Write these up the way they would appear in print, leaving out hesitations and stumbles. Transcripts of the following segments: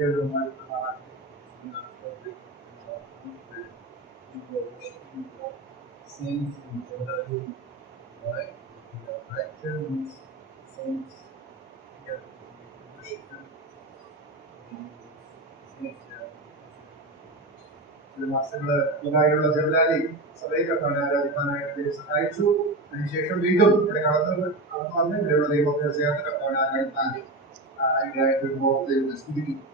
saints in general, right? Actions, saints here, മാസങ്ങളുള്ള ജബലാലി സഭയെ കർത്താവിനെ ആരാധിക്കാനായിട്ട് ദൈവം സഹായിച്ചു. അതിനുശേഷം വീണ്ടും ഇവിടെ കടന്നു വന്ന് ഇവിടെയുള്ള ദൈവോപദേശത്തെ കർത്താവിനെ ആരാധിക്കാൻ അതിനായിട്ട് ദൈവത്തെ സ്തുതിക്കുന്നു.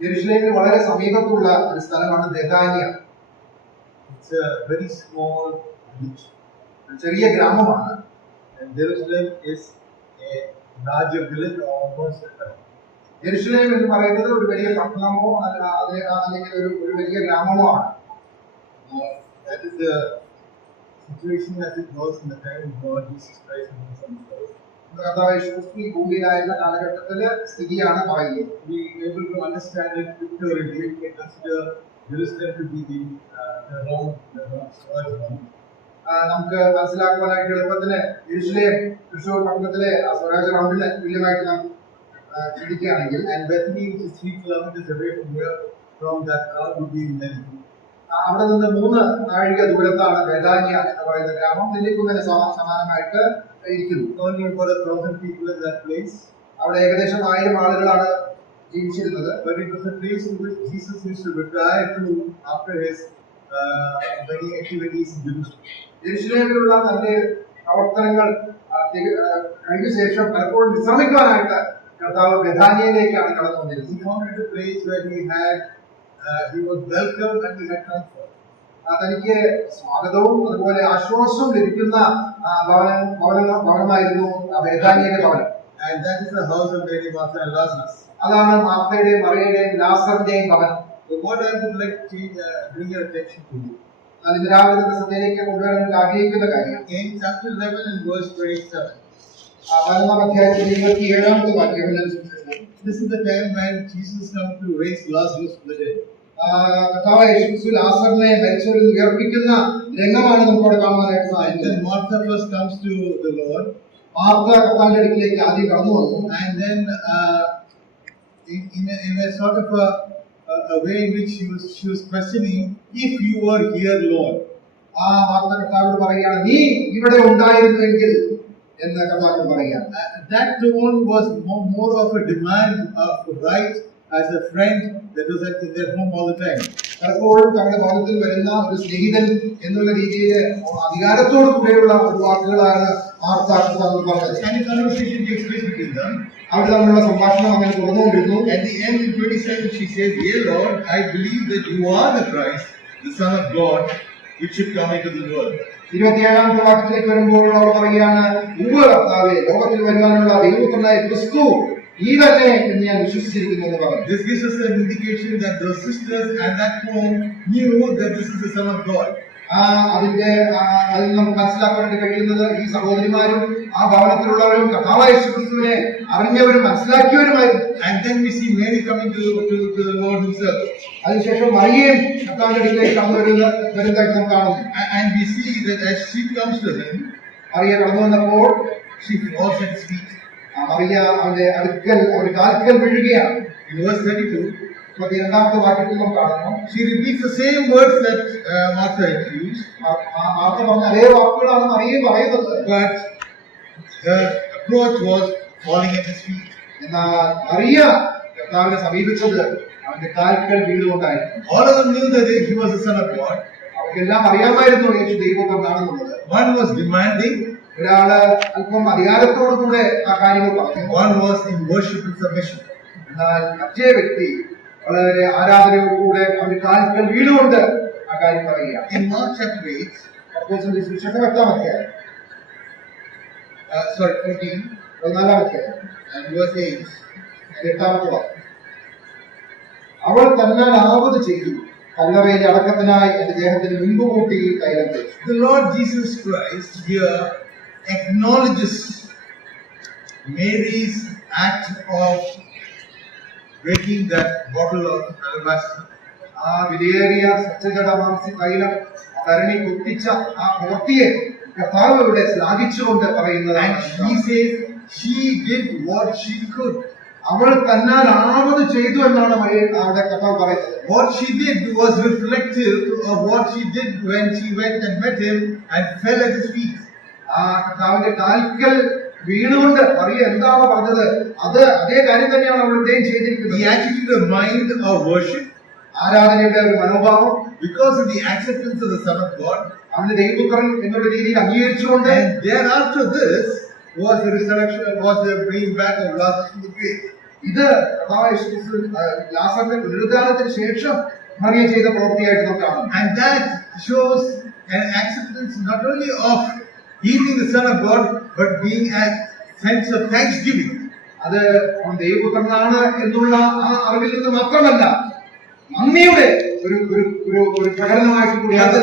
യെരുശലേമിന് വളരെ സമീപത്തുള്ള ഒരു സ്ഥലമാണ് ബെഥാനിയ. ചെറിയ ഗ്രാമമാണ്. യെരുശലേം എന്ന് പറയുന്നത് ഒരു വലിയ പട്ടണമോ അല്ലെങ്കിൽ ഒരു വലിയ ഗ്രാമമോ ആണ്. ഭൂമിയിലായിരുന്ന കാലഘട്ടത്തില് സ്ഥിതിയാണ് പറയുന്നത്. നമുക്ക് മനസ്സിലാക്കുവാനായിട്ട് എളുപ്പത്തിന് യെരുശലേം തൃശ്ശൂർ പട്ടണത്തിലെ സ്വരാജ് റൗണ്ടിന് തുല്യമായിട്ട് നാം ചിന്തിക്കുകയാണെങ്കിൽ അവിടെ നിന്ന് 3 നാഴിക ദൂരത്താണ് ബെഥാനിയ എന്ന് പറയുന്ന ഗ്രാമം. നെല്ലിക്കുന്നതിന് സമാനമായിട്ട് ഇരിക്കുന്നു. അവിടെ ഏകദേശം 1000 ആളുകളാണ് ജീവിച്ചിരുന്നത്. യെരുശലേമിലുള്ള തന്റെ പ്രവർത്തനങ്ങൾ കഴിഞ്ഞ ശേഷം പലപ്പോഴും വിശ്രമിക്കുവാനായിട്ട് കർത്താവ് ബെഥാനിയയിലേക്കാണ് കടന്നു വന്നിരുന്നത്. തനിക്ക് സ്വാഗതവും അതുപോലെ ആശ്വാസവും ലഭിക്കുന്ന ഭവനമായിരുന്നു ബെഥാനിയയിലെ ഭവനം. അതാണ് മാർത്തയുടെയും മറിയയുടെയും ലാസറിന്റെയും ഭവനം. അതിന്റെ രാവിലെ ശ്രദ്ധയിലേക്ക് കൊണ്ടുവരാൻ ആഗ്രഹിക്കുന്ന കാര്യം 11-ാം അധ്യായത്തിൽ 27-ാമത്തെ വാക്യം. This is the time when Jesus comes to raise Lazarus from the dead. കർത്താവായ യേശു ലാസറിനെ മരിച്ചവരിൽ നിന്ന് ഉയർപ്പിക്കുന്ന രംഗമാണ് നമുക്കവിടെ കാണുവാനായിട്ട് സാധിക്കുന്നത്. Martha first comes to the Lord. Martha കർത്താവിന്റെ അടുക്കിലേക്ക് ആദ്യം കടന്നു വന്നു. And then in a sort of a way in which she was questioning, if you were here, Lord. Martha കർത്താവിനോട് പറയുകയാണ്, നീ ഇവിടെ ഉണ്ടായിരുന്നെങ്കിൽ എന്ന് കർത്താവിനോട് പറയുകയാണ്. That tone was more of a demand of right as a friend that was in their home all the time. പലപ്പോഴും തങ്ങളുടെ ഭവനത്തിൽ വരുന്ന ഒരു സ്നേഹിതൻ എന്നുള്ള രീതിയിൽ അധികാരത്തോടു കൂടെയുള്ള ഒരു വാക്കുകളാണ് മാർത്ത കർത്താവിനോട് പറഞ്ഞത്. And a conversation takes place between them. അവർ തമ്മിലുള്ള സംഭാഷണം അങ്ങനെ തുടർന്നുകൊണ്ടിരുന്നു. At the end in 27 she says, "Dear Lord, I believe that you are the Christ, the Son of God, which should come into the world." 27-ാമത്തെ വാക്യത്തിലേക്ക് വരുമ്പോൾ അവർ പറയുകയാണ്, കർത്താവേ, ലോകത്തിൽ വരുവാനുള്ള ദൈവപുത്രനായ ക്രിസ്തു ഈ തന്നെ എന്ന് ഞാൻ വിശ്വസിച്ചിരിക്കുന്നു എന്ന് പറഞ്ഞു. This gives us an indication that the sisters at that home knew that this is the Son of God. അതിൽ നമുക്ക് മനസ്സിലാക്കാനായിട്ട് കഴിയുന്നത് ഈ സഹോദരിമാരും ആ ഭവനത്തിലുള്ളവരും കർത്താവായ യേശുക്രിസ്തുവിനെ അറിഞ്ഞവരും മനസ്സിലാക്കിയവരുമായിരുന്നു. And then we see Mary coming to the Lord himself. അതിനുശേഷം മറിയയും കർത്താവിന്റെ അടുക്കിലേക്ക് കടന്നു വരുന്നതായിട്ട് നാം കാണുന്നു. And we see that as she comes to him, Mariya കടന്നു വന്നപ്പോൾ she falls at his feet. Mariya അവന്റെ കാൽക്കൽ വീഴുകയാണ്. In verse 32, 32-ാമത്തെ വാക്യത്തിൽ നാം കാണുന്നു, she repeats the same words that Martha had used. Martha പറഞ്ഞ അതേ വാക്കുകളാണ് മറിയയും പറയുന്നത്. But her approach was falling at his feet. എന്നാൽ മറിയ കർത്താവിനെ സമീപിച്ചത് അവന്റെ കാൽക്കൽ വീഴുകൊണ്ടായിരുന്നു. All of them knew that he was the Son of God. അവർക്കെല്ലാം അറിയാമായിരുന്നു യേശു ദൈവപുത്രനാണെന്നുള്ളത്. One was demanding, ഒരാള് അല്പം അധികാരത്തോടുകൂടെ ആ കാര്യങ്ങൾ പറഞ്ഞു. one was in worship and submission. എന്നാൽ മറ്റേ വ്യക്തി വളരെ ആരാധനയോടുകൂടെ അവന്റെ കാൽക്കൽ വീടുകൊണ്ട് ആ കാര്യം പറയുകയാണ്. In Mark chapter 8, 14 and verse 8, 8-ാമത്തെ വാക്യം. അവൾ തന്നാലാവത് ചെയ്തു, കല്ലറയിലെ അടക്കത്തിനായി എന്റെ ദേഹത്തിന് മുൻകൂട്ടി തൈലം തേച്ചു. The Lord Jesus Christ here acknowledges Mary's act of breaking that bottle of alabaster. ആ വിലയേറിയ സച്ചജടമാംസി തൈലം തരണി കുത്തിച്ച ആ പ്രവൃത്തിയെ കർത്താവ് ഇവിടെ ശ്ലാഘിച്ചുകൊണ്ട് പറയുന്നതാണ്. He says, she did what she could. അവൾ തന്നാലാവത് ചെയ്തു എന്നാണ് അവിടെ കർത്താവ് പറയുന്നത്. What she did was reflective of what she did when she went and met him and fell at his feet. ആ കർത്താവിന്റെ കാൽക്കൽ വീണുകൊണ്ട് മറിയ എന്താണ് പറഞ്ഞത്, അത് അതേ കാര്യം തന്നെയാണ് അവൾ ഇവിടെയും ചെയ്തിരിക്കുന്നത്. The attitude of mind of worship, ആരാധനയുടെ ഒരു മനോഭാവം, because of the acceptance of the Son of God, അവന്റെ ദൈവപുത്രൻ എന്നുള്ള രീതിയിൽ അംഗീകരിച്ചുകൊണ്ട്, and thereafter this was the resurrection, was the bringing back of Lazarus from the grave. ഇത് കർത്താവായ യേശുക്രിസ്തു ലാസറിന്റെ പുനരുദ്ധാനത്തിന് ശേഷം മറിയ ചെയ്ത പ്രവൃത്തിയായിട്ട് നമുക്ക് കാണാം. And that shows an acceptance not only of healing the Son of God, but being a sense of thanksgiving. അത് അവൻ ദൈവപുത്രനാണ് എന്നുള്ള ആ അറിവിൽ നിന്ന് മാത്രമല്ല, നന്ദിയുടെ ഒരു ഒരു ഒരു ഒരു പ്രകടനമായിട്ട് കൂടിയാണ്.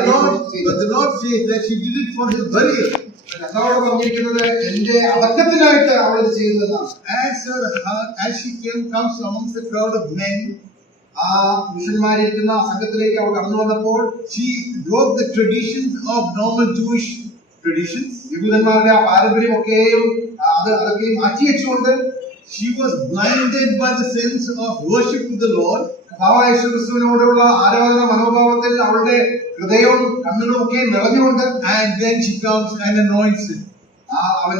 But the Lord says that she did it for his burial. കർത്താവോട് പറഞ്ഞിരിക്കുന്നത് എന്റെ അടക്കത്തിനായിട്ട് അവൾ ഇത് ചെയ്യുന്നതാണ്. As she comes amongst the crowd of men, ആ പുരുഷന്മാരിരിക്കുന്ന സംഘത്തിലേക്ക് അവൾ കടന്നു വന്നപ്പോൾ she broke the traditions of normal Jewish traditions. യഹൂദന്മാരുടെ ആ പാരമ്പര്യമൊക്കെയും അതൊക്കെയും മാറ്റി വെച്ചുകൊണ്ട് she was blinded by the sense of worship to the Lord. കർത്താവായ യേശുക്രിസ്തുവിനോടുള്ള ആരാധന മനോഭാവത്തിൽ അവളുടെ ഹൃദയവും കണ്ണുകളും ഒക്കെ നിറഞ്ഞുകൊണ്ട്, and then she comes and anoints him.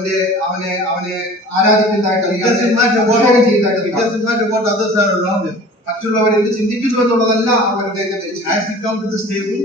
അവനെ ആരാധിക്കുന്നതായിട്ട് It doesn't matter what others are around him. മറ്റുള്ളവർ എന്ത് ചിന്തിക്കുന്നു എന്നുള്ളതല്ല അവരുടെ തെറ്റ്. As we come to this table,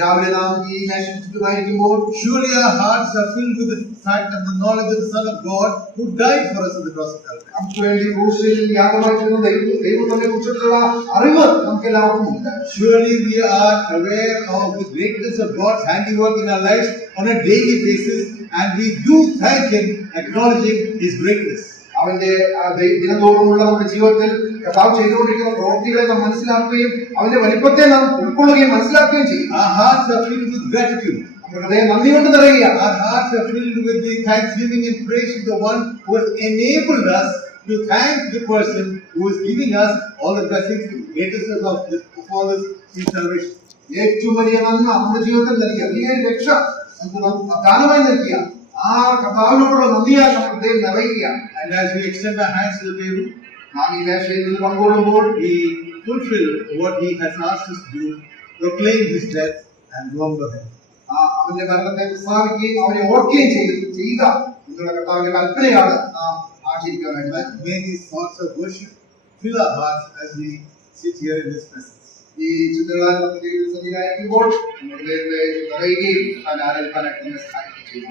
രാവിലെ നാം ഈ മേശയ്ക്ക് ചുറ്റുമായിരിക്കുമ്പോൾ surely our hearts are filled with the fact and the knowledge of the Son of God who died for us on the cross of Calvary. നമുക്ക് വേണ്ടി ക്രൂശിൽ യാഗമായി തീർന്ന ദൈവത്തെ കുറിച്ചുള്ള അറിവ് നമുക്ക് എല്ലാവർക്കും ഉണ്ട്. Surely we are aware of the greatness of God's handiwork in our lives on a daily basis, and we do thank him, acknowledging his greatness. അവന്റെ ദിനംതോറുമുള്ള നമ്മുടെ ജീവിതത്തിൽ കർത്താവ് ചെയ്തുകൊണ്ടിരിക്കുന്ന പ്രവൃത്തികളെ നാം മനസ്സിലാക്കുകയും അവന്റെ വലിപ്പത്തെ നാം ഉൾക്കൊള്ളുകയും മനസ്സിലാക്കുകയും ചെയ്യും. Our hearts are filled with gratitude. നമ്മുടെ ഹൃദയം നന്ദി കൊണ്ട് നിറയുകയാണ്. Our hearts are filled with the thanksgiving and praise to the one who has enabled us to thank the person who is giving us all the blessings, greatest of all this in salvation. ഏറ്റവും വലിയ നന്മ നമ്മുടെ ജീവിതത്തിൽ നൽകിയ വലിയ രക്ഷ നമുക്ക് ദാനമായി നൽകിയ ആ കർത്താവിനോടുള്ള നന്ദിയാൽ നമ്മുടെ ഹൃദയം നിറയുകയാണ്. And as we extend our hands to the table, നാം ഈ മേശയിൽ നിന്ന് പങ്കുകൊള്ളുമ്പോൾ we fulfill what he has asked us to do, proclaim his death and remember him. അവന്റെ മരണത്തെ പ്രസ്താവിക്കുകയും അവനെ ഓർക്കുകയും ചെയ്യുക എന്നുള്ള കർത്താവിന്റെ കൽപ്പനയാണ് നാം ആചരിക്കാനായിട്ട്. May these thoughts of worship fill our hearts as we sit here in his presence. ഈ ചിന്തകളാൽ നമുക്ക് ജീവിതത്തിൽ സന്നിധാനിക്കുമ്പോൾ നമ്മുടെ ഹൃദയത്തെ നിറയുകയും ആരാധിക്കാനായിട്ട് നമ്മെ സഹായിക്കുകയും ചെയ്യും.